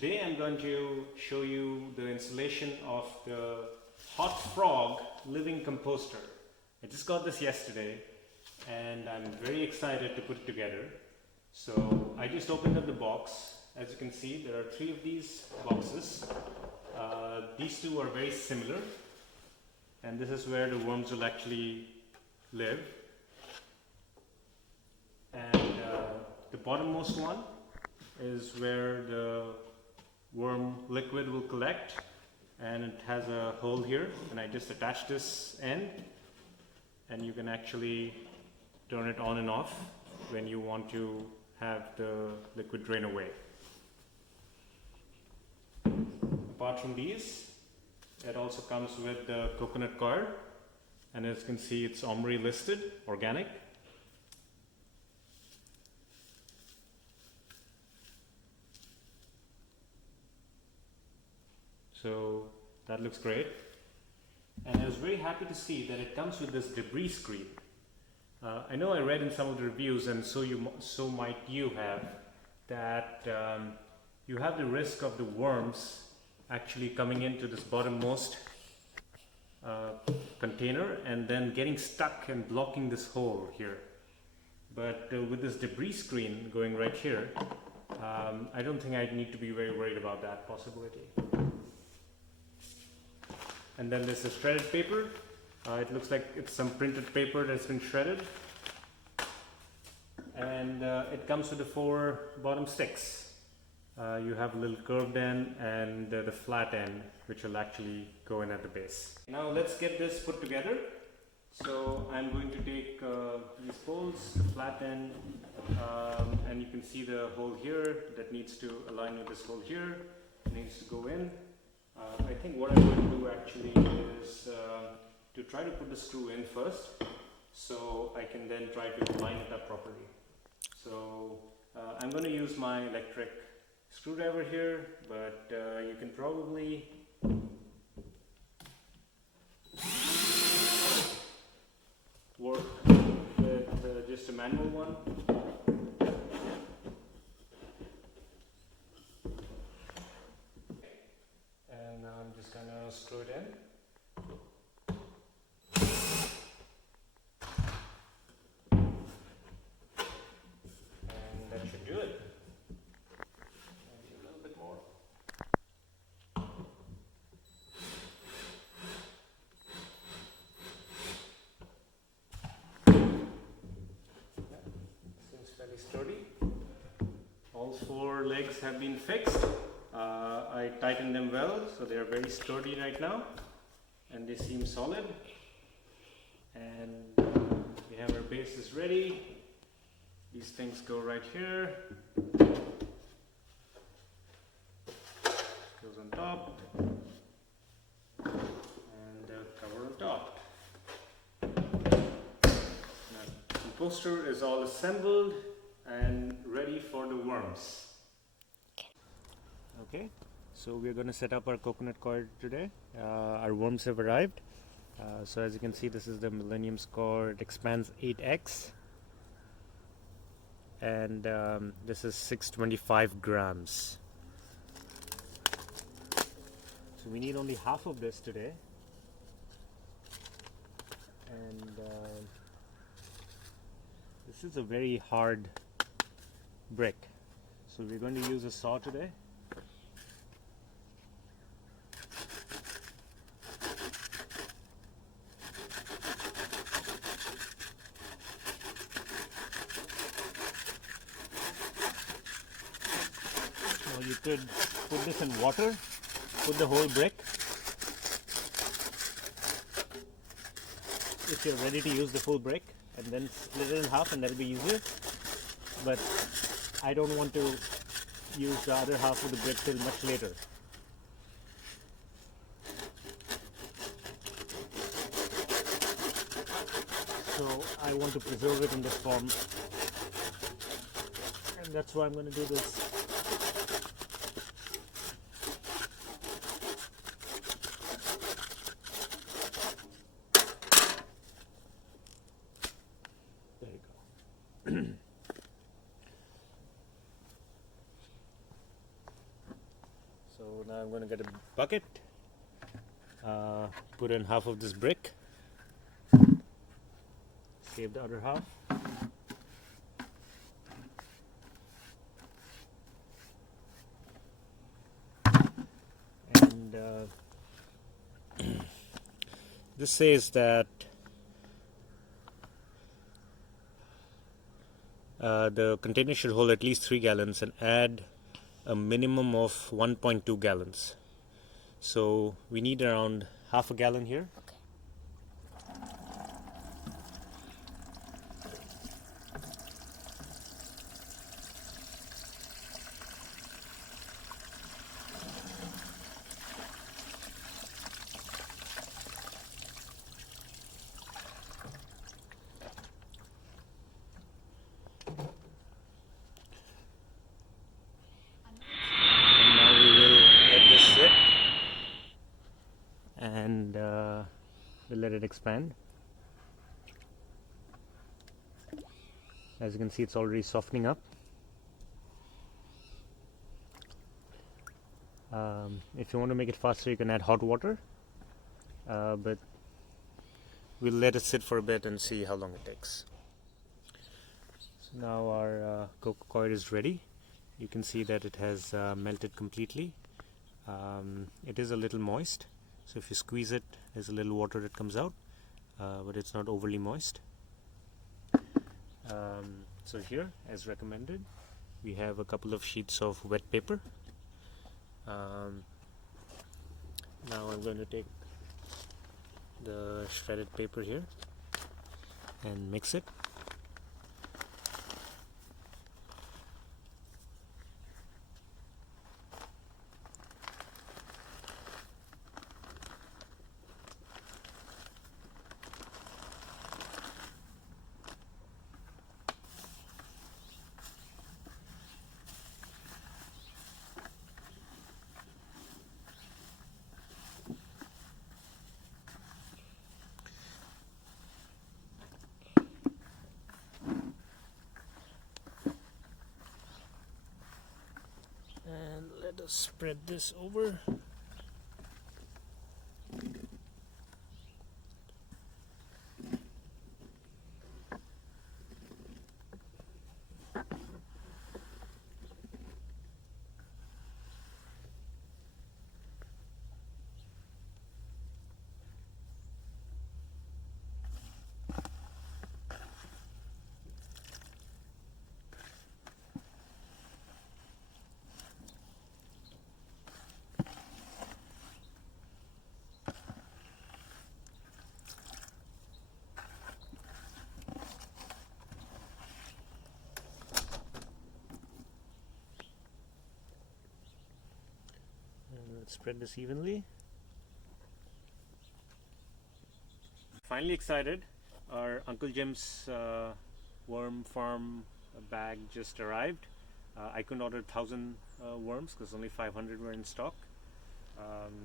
Today I'm going to show you the installation of the Hot Frog living composter. I just got this yesterday and I'm very excited to put it together. So I just opened up the box. As you can see, there are 3 of these boxes. These 2 are very similar, and this is where the worms will actually live. And the bottommost one is where the worm liquid will collect, and it has a hole here, and I just attached this end, and you can actually turn it on and off when you want to have the liquid drain away. Apart from these, it also comes with the coconut coir, and as you can see, it's OMRI listed, organic. So that looks great, and I was very happy to see that it comes with this debris screen. I know I read in some of the reviews, and so might you have, that you have the risk of the worms actually coming into this bottommost container and then getting stuck and blocking this hole here. But with this debris screen going right here, I don't think I need to be very worried about that possibility. And then there's the shredded paper. It looks like it's some printed paper that's been shredded. And it comes with the 4 bottom sticks. You have a little curved end and the flat end, which will actually go in at the base. Now let's get this put together. So I'm going to take these poles, the flat end, and you can see the hole here that needs to align with this hole here. It needs to go in. I think what I'm going to do actually is to try to put the screw in first, so I can then try to line it up properly. So I'm going to use my electric screwdriver here, but you can probably work with just a manual one. And now I'm just going to screw it in. And that should do it. Maybe a little bit more. Seems fairly sturdy. All 4 legs have been fixed. I tightened them well, so they are very sturdy right now, and they seem solid. And we have our bases ready. These things go right here. Goes on top, and the cover on top. Now, the composter is all assembled and ready for the worms. Okay, so we're going to set up our coconut coir today. Our worms have arrived. So as you can see, this is the Millennium Score. It expands 8x, and this is 625 grams. So we need only half of this today, and this is a very hard brick, so we're going to use a saw today. Now you could put this in water, put the whole brick. If you're ready to use the full brick, and then split it in half, and that'll be easier. But I don't want to use the other half of the brick till much later. So I want to preserve it in this form, and that's why I'm going to do this. There you go. I'm going to get a bucket, put in half of this brick, save the other half. And this says that the container should hold at least 3 gallons and add a minimum of 1.2 gallons. So we need around half a gallon here. Okay. And now we will let this sit and we'll let it expand. As you can see, it's already softening up. If you want to make it faster, you can add hot water, but we'll let it sit for a bit and see how long it takes. So now our cocoa coir is ready. You can see that it has melted completely. It is a little moist, so if you squeeze it, there's a little water that comes out, but it's not overly moist. So here, as recommended, we have a couple of sheets of wet paper. Now I'm going to take the shredded paper here and mix it. And let us spread this over. Let's spread this evenly. Finally excited, our Uncle Jim's worm farm bag just arrived. I couldn't order 1,000 worms because only 500 were in stock.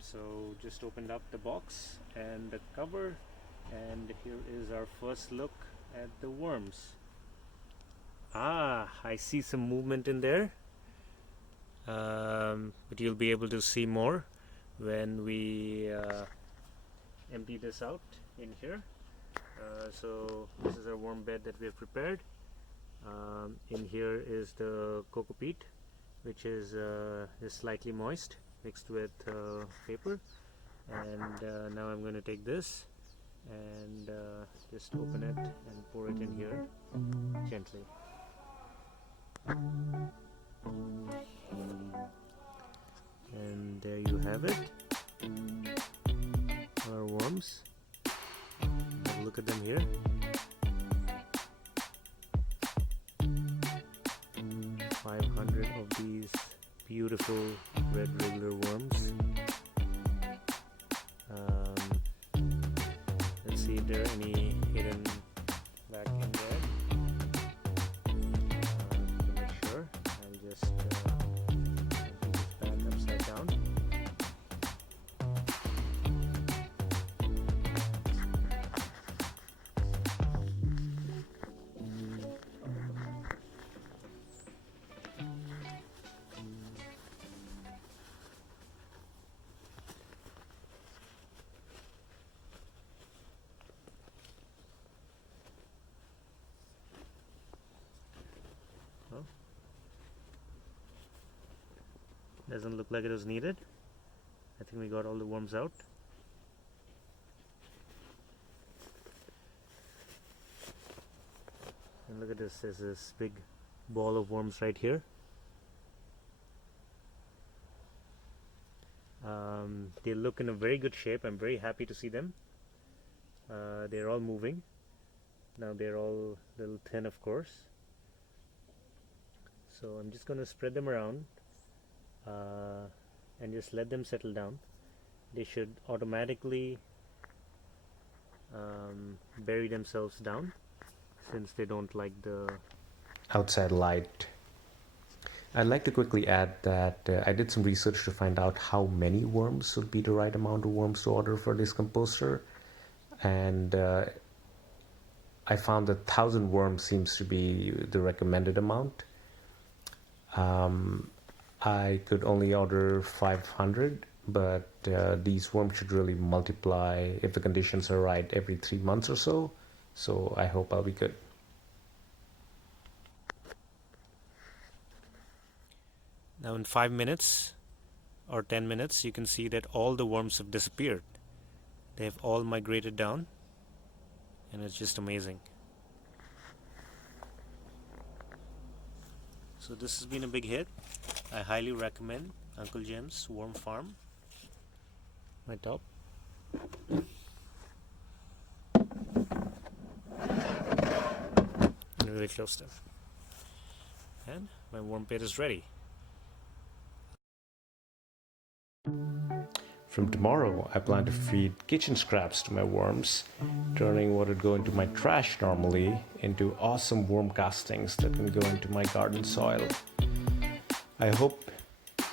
So just opened up the box and the cover, and here is our first look at the worms. I see some movement in there. But you'll be able to see more when we empty this out in here. So this is our worm bed that we have prepared. In here is the cocoa peat, which is slightly moist, mixed with paper. And now I'm going to take this and just open it and pour it in here gently. And there you have it, our worms. Have a look at them here. $500 of these beautiful red regular worms. Let's see if there are any hidden back in there. To make sure, I'll just empty this bag upside down. Doesn't look like it was needed. I think we got all the worms out. And look at this, there's this big ball of worms right here. They look in a very good shape. I'm very happy to see them. They're all moving. Now they're all a little thin, of course. So I'm just going to spread them around and just let them settle down. They should automatically bury themselves down since they don't like the outside light. I'd like to quickly add that I did some research to find out how many worms would be the right amount of worms to order for this composter, and I found that 1,000 worms seems to be the recommended amount. I could only order 500, but these worms should really multiply if the conditions are right every 3 months or so. So I hope I'll be good. Now in 5 minutes or 10 minutes, you can see that all the worms have disappeared. They have all migrated down, and it's just amazing. So this has been a big hit. I highly recommend Uncle Jim's Worm Farm. My top. Really close them. And my worm pit is ready. From tomorrow, I plan to feed kitchen scraps to my worms, turning what would go into my trash normally into awesome worm castings that can go into my garden soil. I hope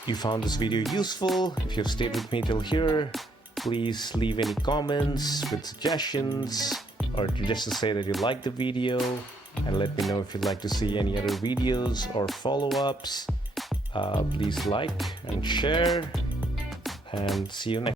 you found this video useful. If you've stayed with me till here, please leave any comments with suggestions or just to say that you liked the video, and let me know if you'd like to see any other videos or follow-ups. Please like and share, and see you next time.